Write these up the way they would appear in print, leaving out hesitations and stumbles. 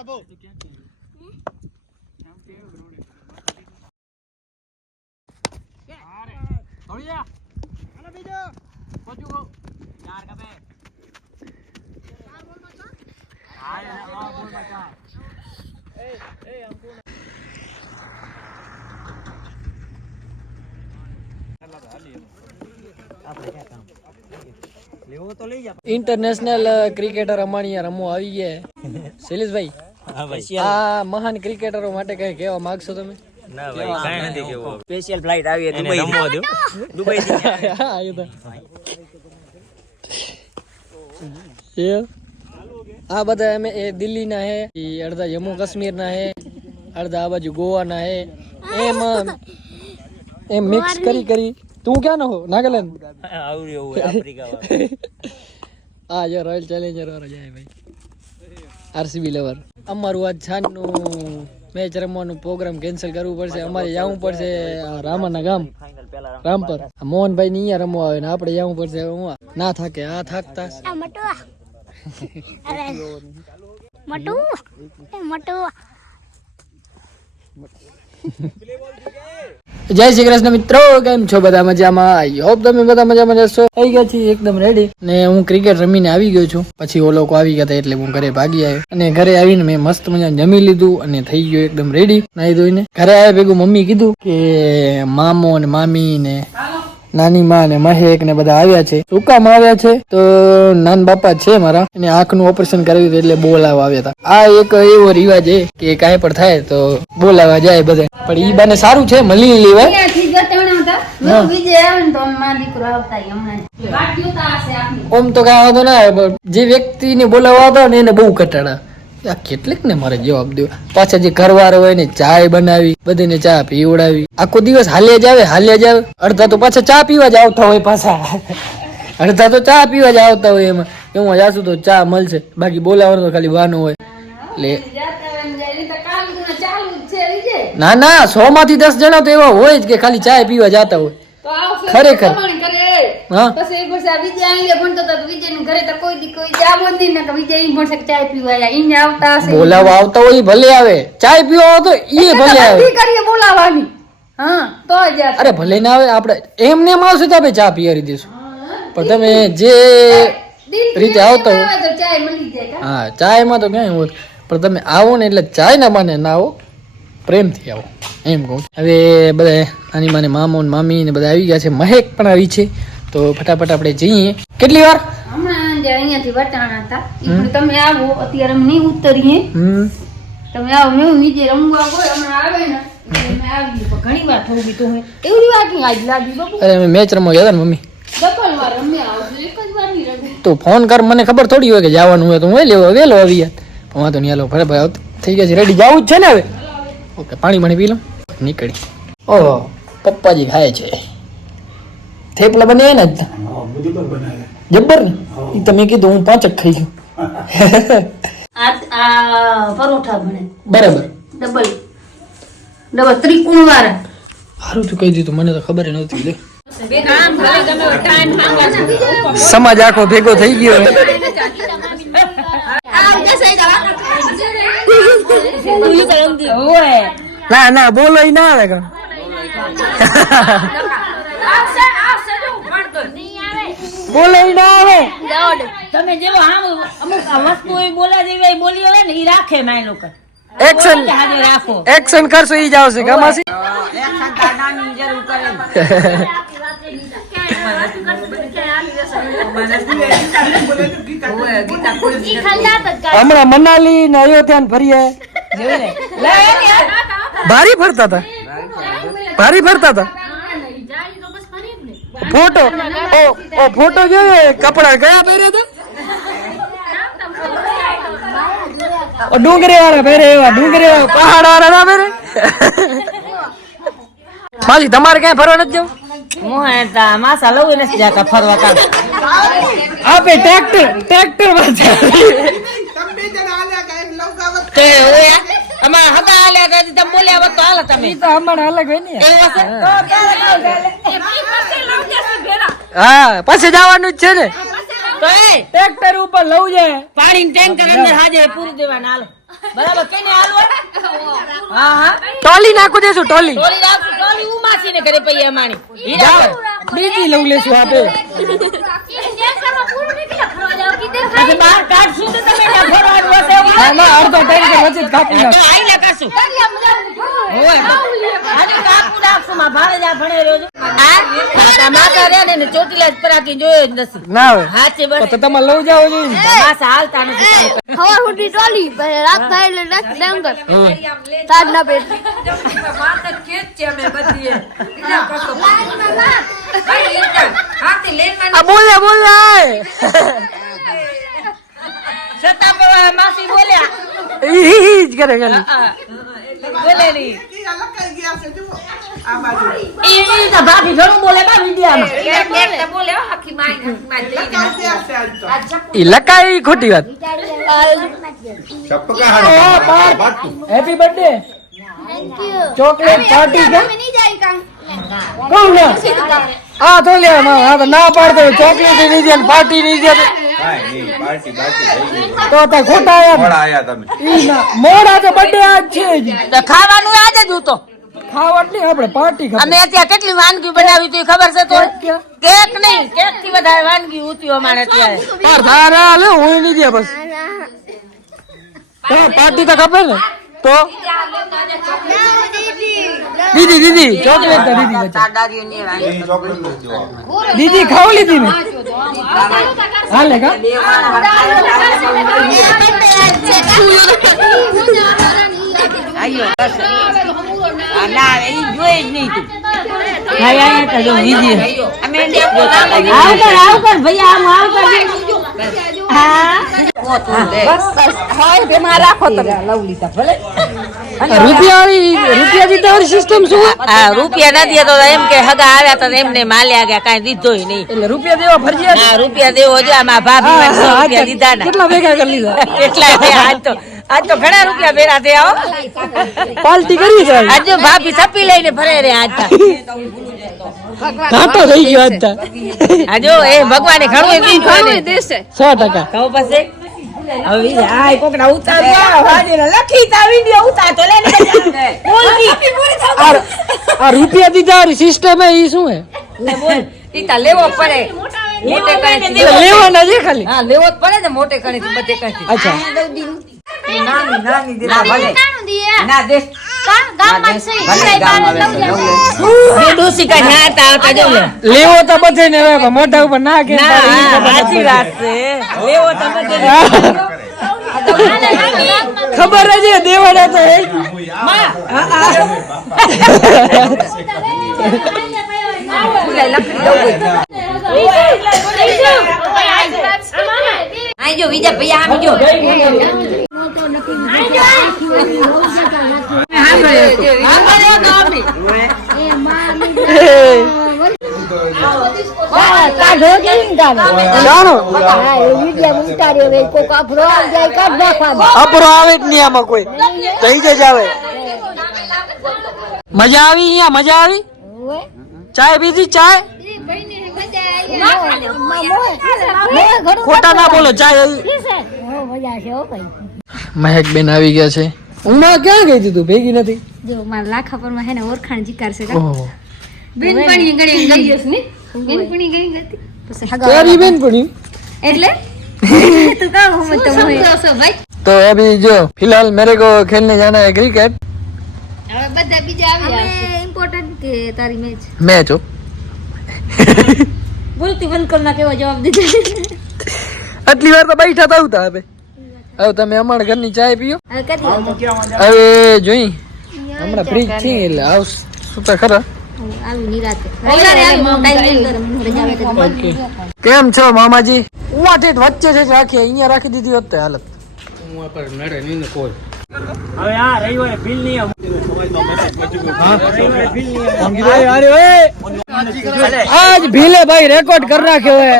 सबो थोड़िया अरे बीजो पहुंचू को यार कबे चार बोल बचा हां बोल बचा ए हमको इंटरनेशनल क्रिकेटर અમારી રમવા આવી ગયા શૈલેષભાઈ હા ભાઈ આ મહાન ક્રિકેટરો માટે કઈ કહેવા માંગશો તમે ના ભાઈ કાઈ નથી કેવું સ્પેશિયલ ફ્લાઇટ આવી એને રમવા દો દુબઈ થી હા એ તો એ આ બધા અમે એ દિલ્હીના હે અડધા જમ્મુ કાશ્મીરના હે અડધા આ બાજુ ગોવાના હે એમ મિક્સ કરી તું ક્યાં નો હો નાગાલેન્ડ આવડી એવું આફ્રિકા વાળો આ જો રોયલ ચેલેન્જર વાળો જાય ભાઈ આરસીબી લવર અમારું આજ છાનનું મેચ રમવાનું પ્રોગ્રામ કેન્સલ કરવું પડશે અમારે જવું પડશે રામાના ગામ રામપર મોહનભાઈ ની અહીંયા રમવા આવે ને આપણે જવું પડશે હું ના થાકે આ થાકતા જય શ્રી કૃષ્ણ મિત્રો, કેમ છો બધા મજામાં? આઈ હોપ તમે બધા મજામાં જશો. આવી ગયા છીએ એકદમ રેડી ને હું ક્રિકેટ રમીને આવી ગયો છું. પછી ઓ લોકો આવી ગયા હતા એટલે હું ઘરે ભાગી આવ્યો અને ઘરે આવીને મેં મસ્ત મજા જમી લીધું અને થઈ ગયો એકદમ રેડી નાઈ ધોઈને. ઘરે આવ્યા ભેગું મમ્મી કીધું કે મામો ને મામી ને નાની માં ને મહેક ને બધા આવ્યા છે. શું કામ આવ્યા છે? તો નાન બાપા છે મારા અને આંખનું ઓપરેશન કરાવ્યું એટલે બોલાવા આવ્યા હતા. આ એક એવો રિવાજ છે કે કાંઈ પણ થાય તો બોલાવા જાય બધા, પણ ઈ બાને સારું છે મળી લેવાય. ઓમ તો કઈ વાંધો ના આવે, જે વ્યક્તિને બોલાવવા હતો ને એને બહુ કટાડા. આ કેટલીક ને મારે જવાબ દો. પાછા જે ઘરવાળો હોય ને ચાય બનાવી, બધાને ચા પીવડાવી, આખો દિવસ હાલ્યા જ આવે. અડધા તો પાછા ચા પીવા જ આવતા હોય, પાછા અડધા તો ચા પીવા જ આવતા હોય. એમાં એવું જાશું તો ચા મળશે, બાકી બોલાવવાનું તો ખાલી વાનો હોય. એટલે ના 100 માંથી 10 જણા તો એવા હોય જ કે ખાલી ચા પીવા જતા હોય. ખરેખર બોલાવા આવતા હોય ભલે આવે, ચાય પીવા આવતો એ ભલે આવે. અરે ભલે ના આવે, આપડે એમને એમ આવશે તો આપણે ચા પીવારી દઈશું. પણ તમે જે રીતે આવતા હોય, હા ચાયમાં તો ક્યાંય હોય, પણ તમે આવો ને એટલે ચાય ના માને ના આવો, પ્રેમથી આવો એમ કહું. હવે બધા નાની માને મામો ને મામી ને બધા આવી ગયા છે. મહેક પણ આવી છે, તો ફટાફટ આપણે જઈએ. કેટલી વાર અહીંયાથી વટાણા હતા, તમે આવો અત્યારે અમે નહીં ઉતરીએ, તમે આવો. મેં નીચે રમવા ગયો હમણાં આવે ને ઘણી વાર થવું બીતું હોય એવડી વાર નહીં આજ લાગી બાપુ. અરે અમે મેચ રમવા ગયા હતા ને મમ્મી, ડબલ વાર રમ્યા આવજો, એક જ વાર નહીં રમે. તો ફોન કર, મને ખબર થોડી હોય કે જવાનું હોય તો હું લેવા વેલો આવી યાર. વાંધો નહીં, હાલો ફટાફટ થઈ ગયા છે રેડી, જવું જ છે ને હવે. ઓકે પાણી પી લો, નીકળી. ઓહો પપ્પાજી ખાય છે થેપલા બને ને જબ્બર ને, એ તમે કીધું હું 5 જ ખાઈ ગયો. આ પરોઠા બને બરાબર, ડબલ ત્રિકોણ વાળા. સારું તું કહી દીધું, મને તો ખબર નહોતી. લે સમાજ આખો ભેગો થઈ ગયો. ના બોલો ના આવે કા બોલો ના આવે. તમે જેવો અમુક વસ્તુ બોલા જેવી બોલી આવે ને એ રાખે માય લોકો એક્શન કરશો ઈ જ આવશે કમાસી. હમણાં મનાલી ને અયોધ્યા ફરીએ, ભારી ફરતા હતા. ફોટો જોયો, કપડા કયા પહેર્યા હતા? ડુંગરી વાળા પહેરે, એવા ડુંગરી વાળા પહાડ વાળા ના પહેરે. માસી તમારે ક્યાંય ફરવા નથી જવું? માસા લઉં નથી જતા ફરવા. આપે ટ્રેક્ટર માં હા પછી જવાનું જ છે ને. ટ્રેક્ટર ઉપર લઉં છે, પાણી ટેન્કર અંદર હાજર પૂરી દેવાના. હાલો બરાબર કઈને હાલવો હા હા ટોલી નાખું દેશું ટોલી ટોલી રાખશું ટોલી ઉમાસી ને ઘરે પૈયા માણી જાઓ બીજી લઉં લેશું આપે આજે બહાર કાઢશું તો તમે ત્યાં ફરવાનું હશે એવું ના ના અડધો ટાઈમ વચ્ચે જ કાપી નાખ તો આઈ લગાશું આજે કાપું નાખશું માં ભાણેજા ભણે રહ્યો છે હા ખાતા માતા રે ને ચોટીલા જ પરાકી જોયો જ નથી ના હોય હાચે તો બસ તમે લઉં જાવ જોઈએ માસા હાલતા નથી હવા હુડી ટોલી પછી રાત થાય એટલે નાખ ડંગર તાજ ના પેટ આ બોલે બોલે સત્તા પર માસી બોલ્યા ઈ જ કરે ખાલી બોલે નહીં ઈ તો ભાભી ઘણું બોલે બા વિડિયામાં બોલે આખી ઈ લકાઈ ખોટી વાત હેપી બર્થડે ચોકલેટ પાર્ટી કે કોણ છે આ તો લે આ તો ના પાડતો ચોકલેટ નહીં દે પાર્ટી નહીં દે તો તા ખોટા આયા ઈ ના મોડા તો બર્થડે આજ છે જ ખાવાનું આજે જ હતો ખાવટ નહીં આપણે પાર્ટી અમે અત્યારે કેટલી વાનગી બનાવી હતી ખબર છે તો કેક નહીં કેક થી વધારે વાનગી ઉતી અમારે અત્યારે તાર ધારા લે હું નહીં દે બસ તો પાર્ટી તો ખબર ને તો દીદી દીદી ચોકલેટ તો દીદી બચા દીદી ખાવ લીધી ને હાલે કા ના એ જોઈ જ નહીં તું આયા તો જો દીદી અમે આવકર ભૈયા આમ આવકર હા બસ હોય બેમાં રાખો તમે લવલી તા ભલે રૂપિયા દીધા વાળી સિસ્ટમ શું હા રૂપિયા નથી તો એમ કે હગા આવ્યા તો એમને માલ્યા ગયા કાઈ દીધોય નહીં એટલે રૂપિયા દેવા ફરજિયાત હા રૂપિયા દેવો જો આમાં ભાભી માં 100 રૂપિયા દીધા ના કેટલા ભેગા કરી લીધા કેટલા આજ તો ઘણા રૂપિયા ભેરા થયા હો પાર્ટી કરી છે આજ જો ભાભી છપી લઈને ફરે રે આજ કાંટો થઈ ગયો આજ તા આજો એ ભગવાને ઘણું દીધું દેશે 100% કહો પછી હવે આ કોકડા ઉતાર્યા વાડીને લખી તા વિડિયો ઉતાર તો લેને બોલતી આ રૂપિયા દીધા વાળી સિસ્ટમ એ શું હે લે બોલ ઈતા લેવો પડે મોટે કણે લેવાના છે ખાલી હા લેવો જ પડે ને મોટે કણે થી બધે કણે અચ્છા નાની દીધા ભલે ના દેશ ગામમાં સહી એ ડોસી કઈ હાતા આવતા જો લે લેવો તો બધે ને હવે મોઢા ઉપર ના કે ના સાચી વાત છે લેવો તો બધે ખબર જ છે દેવાના તો હે આઈ જો બીજા ભૈયા આમ જો અપરો આવે જ નહીં આમાં કોઈ થઈ જ આવે મજા આવી અહીંયા મજા આવી ચાય પીધી ચાય ખોટા ના બોલો ચાય મહેક બેન આવી ગયા છે ઉમા ક્યાં ગઈ હતી તું ભેગી નથી જો મારા લાખા પર માં હે ને ઓળખાણ જીકાર છે ઓહો બેનપણી ગણી ગઈ હસ ને બેનપણી ગઈ ગઈ પછી तेरी बेनपणी એટલે તું કા હું તો સમજો ભાઈ तो अभी जो फिलहाल मेरे को खेलने जाना है क्रिकेट હવે બધા બીજા આવ્યા ઇમ્પોર્ટન્ટ કે તારી મેચ मैच हो બોલતી બંધ કરના કેવો જવાબ દીધો આટલી વાર તો બેઠા તા ઉતા હવે હવે તમે અમારા ઘરની ચાય પીઓ હવે કરી હવે જોઈ હમણાં ફ્રી છે એટલે આવ સુતા ખરા આવી નિરાતે રવિવારે આવી ટાઈમ લઈને મને રજા આવે તો ઓકે કેમ છો મામાજી ઉવા વચ્ચે છે રાખી અહીંયા રાખી દીધી હોત તો હાલત હવે આ રવિવારે બિલ નહીં आज भीले भाई रिकॉर्ड कर रखे हुए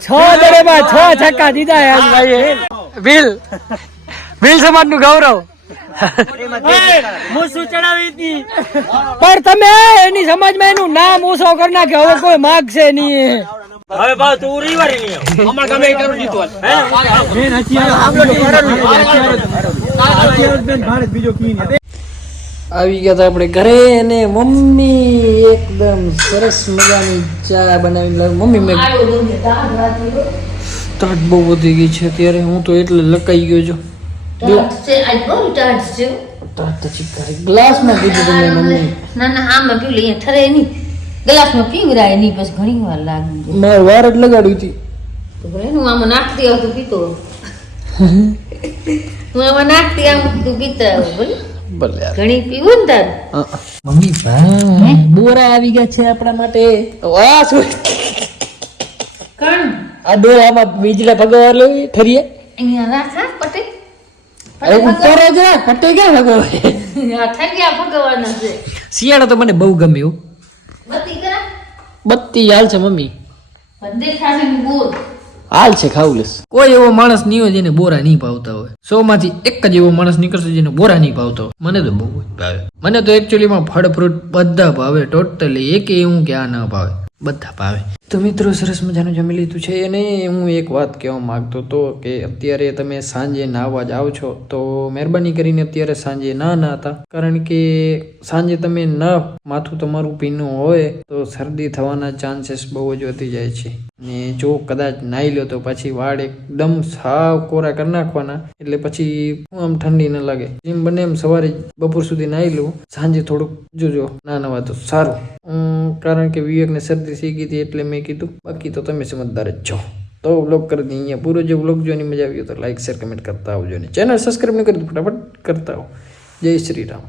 6 दड़े में 6 छक्का जीता है आज भाई भील समाज નું ગૌરવ મૂસું ચડાવી હતી પણ તમે એની સમાજમાં એનું નામ ઓછો કરી નાખ્યો હવે કોઈ માગશે નહીં હવે ભાવ તું રવિવારે નહીં આવ. અમાર ગામે એક કરોડ જીતવા હે? બેન આવી ગયા હતા આપણે ઘરે અને મમ્મી એકદમ સરસ મજાની ચા બનાવીને લાવી. મમ્મી મેં ટાટ બહુ વધી ગઈ છે અત્યારે, હું તો એટલે લકાઈ ગયો છું. ટાટ ચીકારી ગ્લાસમાં કીધું તમે મમ્મી. ના ના આમાં પીવું અહીંયા ઠરે નહીં, ગ્લાસમાં પીવરાય નહીં, પછી ઘણી વાર લાગી જાય. મારે વાર જ લગાડ્યું હતી. તો ભલે હું આમાં નાખતી આવું તું પીતો હું આમાં નાખતી આમ તું પીતા આવું ભલે ભલે યાર. ઘણી પીવું ને તારું. મમ્મી ભાઈ બોરા આવી ગયા છે આપણા માટે. વાહ શું કણ આ ડોરામાં બીજલા ભગવાન લેવી ઠરીએ અહીંયા રાખા પટે હવે ઉપર જ ફટે ગયા ભગવાન. આ ઠગ્યા ભગવાન છે. શિયાળો તો મને બહુ ગમ્યું. બત્તી કરા બત્તી હાલ છે મમ્મી, દેખાશે ને બોલ. હાલ છે ખાવલેસ. કોઈ એવો માણસ નહીં હોય જેને બોરા નહીં ભાવતા હોય. 100 માંથી એક જ એવો માણસ નીકળશે જેને બોરા નહીં ભાવતા હોય. મને તો બહુ જ ભાવે. મને તો એકચ્યુઅલીમાં ફળ ફ્રૂટ બધા ભાવે ટોટલી, એક એવું કે આ ન ભાવે, બધા ભાવે. તો મિત્રો સરસ મજાનું જમી લીધું છે અને હું એક વાત કહેવા માંગતો હતો કે અત્યારે તમે સાંજે નાહવા જાઓ છો તો મહેરબાની કરીને અત્યારે સાંજે ના નાહતા, કારણ કે સાંજે તમે ન માથું તમારું ભીનું હોય તો શરદી થવાના ચાન્સીસ બહુ જ વધી જાય છે. ને જો કદાચ નાહી લો તો પછી વાળ એકદમ સાવ કોરા કરી નાખવાના, એટલે પછી આમ ઠંડી ન લાગે. જેમ બને એમ સવારે બપોર સુધી નાહી લો, સાંજે થોડુંક જોજો ના નવા તો સારું. કારણ કે વિવેકને શરદી થઈ ગઈ હતી એટલે મેં કીધું, બાકી તો તમે સમજદાર જ છો. તો વ્લોગ કરી દઈએ અહીંયા પૂરો. જો વ્લોગ જોવાની મજા આવી તો લાઈક શેર કમેન્ટ કરતા આવજો ને ચેનલ સબસ્ક્રાઈબ નહીં કરી તો ફટાફટ કરતા આવો. જય શ્રી રામ.